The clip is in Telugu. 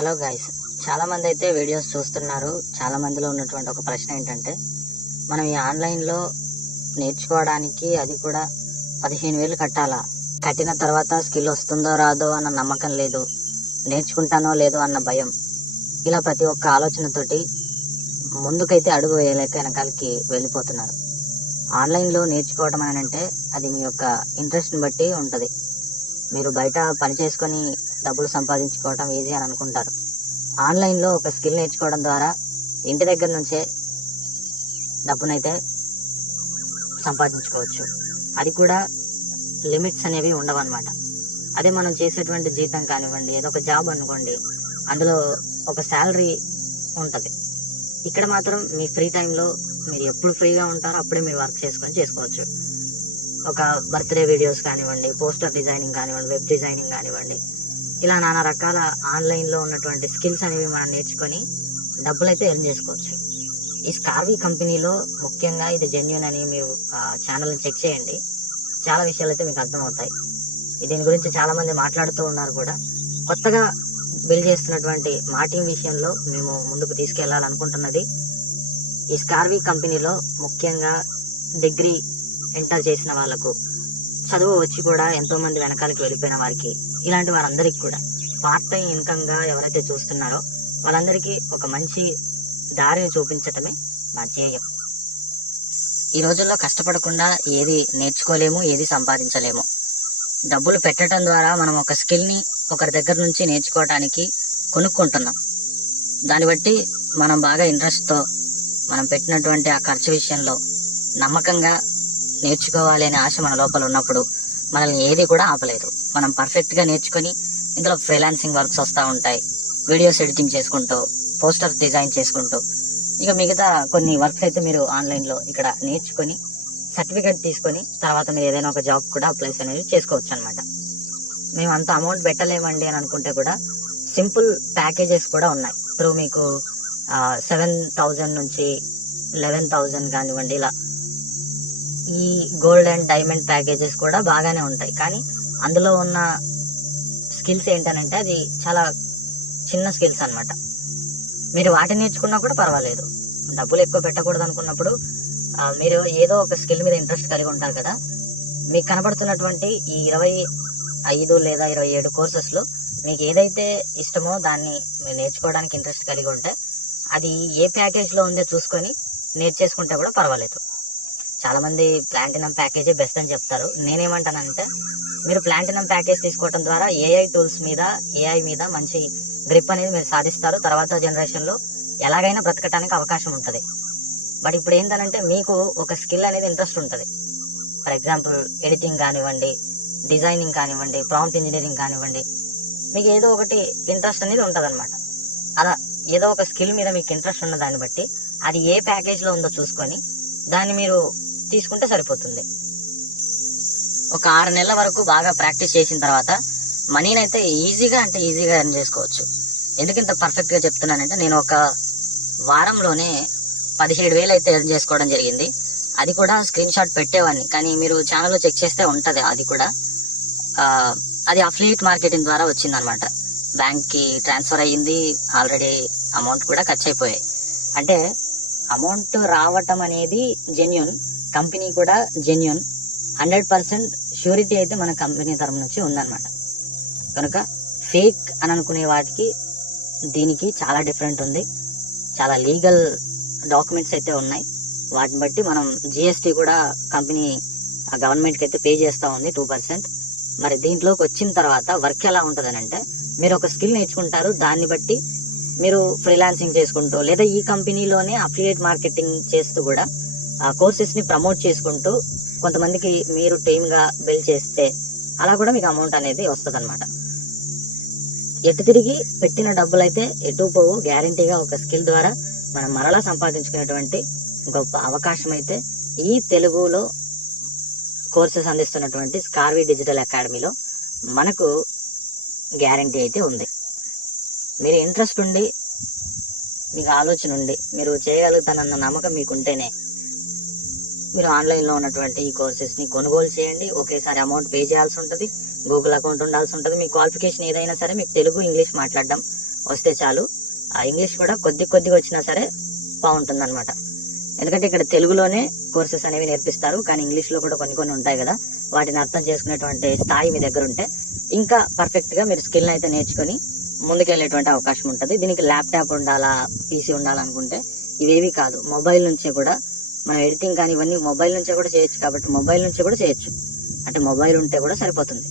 హలో గైస్, చాలా మంది అయితే వీడియోస్ చూస్తున్నారు. చాలా మందిలో ఉన్నటువంటి ఒక ప్రశ్న ఏంటంటే, మనం ఈ ఆన్లైన్లో నేర్చుకోవడానికి అది కూడా 15,000 కట్టాలా? కట్టిన తర్వాత స్కిల్ వస్తుందో రాదో అన్న నమ్మకం లేదు, నేర్చుకుంటానో లేదో అన్న భయం. ఇలా ప్రతి ఒక్క ఆలోచనతోటి ముందుకైతే అడుగు వేయలేక వెనకాలకి వెళ్ళిపోతున్నారు. ఆన్లైన్లో నేర్చుకోవడం అని అంటే అది మీ యొక్క ఇంట్రెస్ట్ని బట్టి ఉంటుంది. మీరు బయట పని చేసుకొని డబ్బులు సంపాదించుకోవడం ఈజీ అని అనుకుంటారు. ఆన్లైన్లో ఒక స్కిల్ నేర్చుకోవడం ద్వారా ఇంటి దగ్గర నుంచే డబ్బునైతే సంపాదించుకోవచ్చు. అది కూడా లిమిట్స్ అనేవి ఉండవన్నమాట. అదే మనం చేసేటువంటి జీతం కానివ్వండి, ఏదో ఒక జాబ్ అనుకోండి, అందులో ఒక శాలరీ ఉంటుంది. ఇక్కడ మాత్రం మీ ఫ్రీ టైంలో మీరు ఎప్పుడు ఫ్రీగా ఉంటారో అప్పుడే మీరు వర్క్ చేసుకోవచ్చు. ఒక బర్త్డే వీడియోస్ కానివ్వండి, పోస్టర్ డిజైనింగ్ కానివ్వండి, వెబ్ డిజైనింగ్ కానివ్వండి, ఇలా నానా రకాల ఆన్లైన్లో ఉన్నటువంటి స్కిల్స్ అనేవి మనం నేర్చుకొని డబ్బులు అయితే ఎర్న్ చేసుకోవచ్చు. ఈ స్కార్వీ కంపెనీలో ముఖ్యంగా ఇది జెన్యూన్ అని మీరు ఛానల్ని చెక్ చేయండి. చాలా విషయాలు అయితే మీకు అర్థమవుతాయి. దీని గురించి చాలామంది మాట్లాడుతూ ఉన్నారు కూడా. కొత్తగా బిల్డ్ చేస్తున్నటువంటి మా టీం విషయంలో మేము ముందుకు తీసుకెళ్లాలనుకుంటున్నది ఈ స్కార్వీ కంపెనీలో ముఖ్యంగా డిగ్రీ ఎంటర్ చేసిన వాళ్ళకు, చదువు వచ్చి కూడా ఎంతో మంది వెనకాలకి వెళ్ళిపోయిన వారికి, ఇలాంటి వారందరికీ కూడా పార్ట్ టైం ఇన్కమ్గా ఎవరైతే చూస్తున్నారో వాళ్ళందరికీ ఒక మంచి దారిని చూపించటమే మా ధ్యేయం. ఈ రోజుల్లో కష్టపడకుండా ఏది నేర్చుకోలేము, ఏది సంపాదించలేము. డబ్బులు పెట్టడం ద్వారా మనం ఒక స్కిల్ని ఒకరి దగ్గర నుంచి నేర్చుకోవడానికి కొనుక్కుంటున్నాం. దాన్ని బట్టి మనం బాగా ఇంట్రెస్ట్తో మనం పెట్టినటువంటి ఆ ఖర్చు విషయంలో నమ్మకంగా నేర్చుకోవాలి అనే ఆశ మన లోపల ఉన్నప్పుడు మనల్ని ఏది కూడా ఆపలేదు. మనం పర్ఫెక్ట్గా నేర్చుకొని ఇందులో ఫ్రీలాన్సింగ్ వర్క్స్ వస్తూ ఉంటాయి. వీడియోస్ ఎడిటింగ్ చేసుకుంటూ, పోస్టర్ డిజైన్ చేసుకుంటూ, ఇక మిగతా కొన్ని వర్క్స్ అయితే మీరు ఆన్లైన్లో ఇక్కడ నేర్చుకొని సర్టిఫికేట్ తీసుకొని తర్వాత మీరు ఏదైనా ఒక జాబ్ కూడా అప్లై అనేది చేసుకోవచ్చు అనమాట. మేము అంత అమౌంట్ పెట్టలేమండి అని అనుకుంటే కూడా సింపుల్ ప్యాకేజెస్ కూడా ఉన్నాయి. ఇప్పుడు మీకు 7,000 నుంచి 11,000 కానివ్వండి, ఇలా ఈ గోల్డ్ అండ్ డైమండ్ ప్యాకేజెస్ కూడా బాగానే ఉంటాయి. కానీ అందులో ఉన్న స్కిల్స్ ఏంటనంటే అది చాలా చిన్న స్కిల్స్ అనమాట. మీరు వాటిని నేర్చుకున్నా కూడా పర్వాలేదు. డబ్బులు ఎక్కువ పెట్టకూడదు అనుకున్నప్పుడు మీరు ఏదో ఒక స్కిల్ మీద ఇంట్రెస్ట్ కలిగి ఉంటారు కదా. మీకు కనబడుతున్నటువంటి ఈ 25 లేదా 27 కోర్సెస్లో మీకు ఏదైతే ఇష్టమో దాన్ని మీరు నేర్చుకోవడానికి ఇంట్రెస్ట్ కలిగి ఉంటే అది ఏ ప్యాకేజ్లో ఉందో చూసుకొని నేర్చేసుకుంటే కూడా పర్వాలేదు. చాలామంది ప్లాటినం ప్యాకేజే బెస్ట్ అని చెప్తారు. నేనేమంటానంటే మీరు ప్లాటినం ప్యాకేజ్ తీసుకోవడం ద్వారా ఏఐ మీద మంచి గ్రిప్ అనేది మీరు సాధిస్తారు. తర్వాత జనరేషన్లో ఎలాగైనా బ్రతకటానికి అవకాశం ఉంటుంది. బట్ ఇప్పుడు ఏంటంటే మీకు ఒక స్కిల్ అనేది ఇంట్రెస్ట్ ఉంటుంది. ఫర్ ఎగ్జాంపుల్ ఎడిటింగ్ కానివ్వండి, డిజైనింగ్ కానివ్వండి, ప్రాంప్ట్ ఇంజనీరింగ్ కానివ్వండి, మీకు ఏదో ఒకటి ఇంట్రెస్ట్ అనేది ఉంటుంది అనమాట. అలా ఏదో ఒక స్కిల్ మీద మీకు ఇంట్రెస్ట్ ఉన్న దాన్ని బట్టి అది ఏ ప్యాకేజ్లో ఉందో చూసుకొని దాన్ని మీరు తీసుకుంటే సరిపోతుంది. ఒక 6 నెలల వరకు బాగా ప్రాక్టీస్ చేసిన తర్వాత మనీని అయితే ఈజీగా ఎర్న్ చేసుకోవచ్చు. ఎందుకు ఇంత పర్ఫెక్ట్గా చెప్తున్నానంటే నేను ఒక వారంలోనే 17,000 అయితే ఎర్న్ చేసుకోవడం జరిగింది. అది కూడా స్క్రీన్ షాట్ పెట్టేవాడిని, కానీ మీరు ఛానల్లో చెక్ చేస్తే ఉంటుంది. అది కూడా అది అఫిలియేట్ మార్కెటింగ్ ద్వారా వచ్చిందనమాట. బ్యాంక్కి ట్రాన్స్ఫర్ అయ్యింది, ఆల్రెడీ అమౌంట్ కూడా ఖర్చు అయిపోయాయి. అంటే అమౌంట్ రావటం అనేది జెన్యూన్, కంపెనీ కూడా జెన్యూన్, 100% ష్యూరిటీ అయితే మన కంపెనీ తరఫు నుంచి ఉందన్నమాట. కనుక ఫేక్ అని అనుకునే వాటికి దీనికి చాలా డిఫరెంట్ ఉంది. చాలా లీగల్ డాక్యుమెంట్స్ అయితే ఉన్నాయి. వాటిని బట్టి మనం జిఎస్టీ కూడా కంపెనీ గవర్నమెంట్కి అయితే పే చేస్తూ ఉంది 2%. మరి దీంట్లోకి వచ్చిన తర్వాత వర్క్ ఎలా ఉంటుంది అంటే మీరు ఒక స్కిల్ నేర్చుకుంటారు, దాన్ని బట్టి మీరు ఫ్రీలాన్సింగ్ చేసుకుంటూ లేదా ఈ కంపెనీలోనే అఫిలియేట్ మార్కెటింగ్ చేస్తూ కూడా ఆ కోర్సెస్ని ప్రమోట్ చేసుకుంటూ కొంతమందికి మీరు టీమ్గా బిల్డ్ చేస్తే అలా కూడా మీకు అమౌంట్ అనేది వస్తుంది అనమాట. ఎటు తిరిగి పెట్టిన డబ్బులు అయితే ఎటు పోవు. గ్యారంటీగా ఒక స్కిల్ ద్వారా మనం మరలా సంపాదించుకునేటువంటి గొప్ప అవకాశం అయితే ఈ తెలుగులో కోర్సెస్ అందిస్తున్నటువంటి స్కార్వీ డిజిటల్ అకాడమీలో మనకు గ్యారంటీ అయితే ఉంది. మీరు ఇంట్రెస్ట్ ఉండి, మీకు ఆలోచన ఉండి, మీరు చేయగలుగుతానన్న నమ్మకం మీకుంటేనే మీరు ఆన్లైన్లో ఉన్నటువంటి ఈ కోర్సెస్ని కొనుగోలు చేయండి. ఒకేసారి అమౌంట్ పే చేయాల్సి ఉంటుంది, గూగుల్ అకౌంట్ ఉండాల్సి ఉంటుంది. మీ క్వాలిఫికేషన్ ఏదైనా సరే మీకు తెలుగు ఇంగ్లీష్ మాట్లాడడం వస్తే చాలు. ఆ ఇంగ్లీష్ కూడా కొద్దిగా వచ్చినా సరే బాగుంటుంది అనమాట. ఎందుకంటే ఇక్కడ తెలుగులోనే కోర్సెస్ అనేవి నేర్పిస్తారు, కానీ ఇంగ్లీష్ లో కూడా కొన్ని ఉంటాయి కదా, వాటిని అర్థం చేసుకునేటువంటి స్థాయి మీ దగ్గర ఉంటే ఇంకా పర్ఫెక్ట్ గా మీరు స్కిల్ అయితే నేర్చుకొని ముందుకెళ్లేటువంటి అవకాశం ఉంటుంది. దీనికి ల్యాప్టాప్ ఉండాలా, పీసీ ఉండాలనుకుంటే ఇవేవి కాదు, మొబైల్ నుంచే కూడా మనం ఎడిటింగ్ కానీ ఇవన్నీ మొబైల్ నుంచే కూడా చేయొచ్చు. కాబట్టి మొబైల్ నుంచే కూడా చేయొచ్చు, అంటే మొబైల్ ఉంటే కూడా సరిపోతుంది.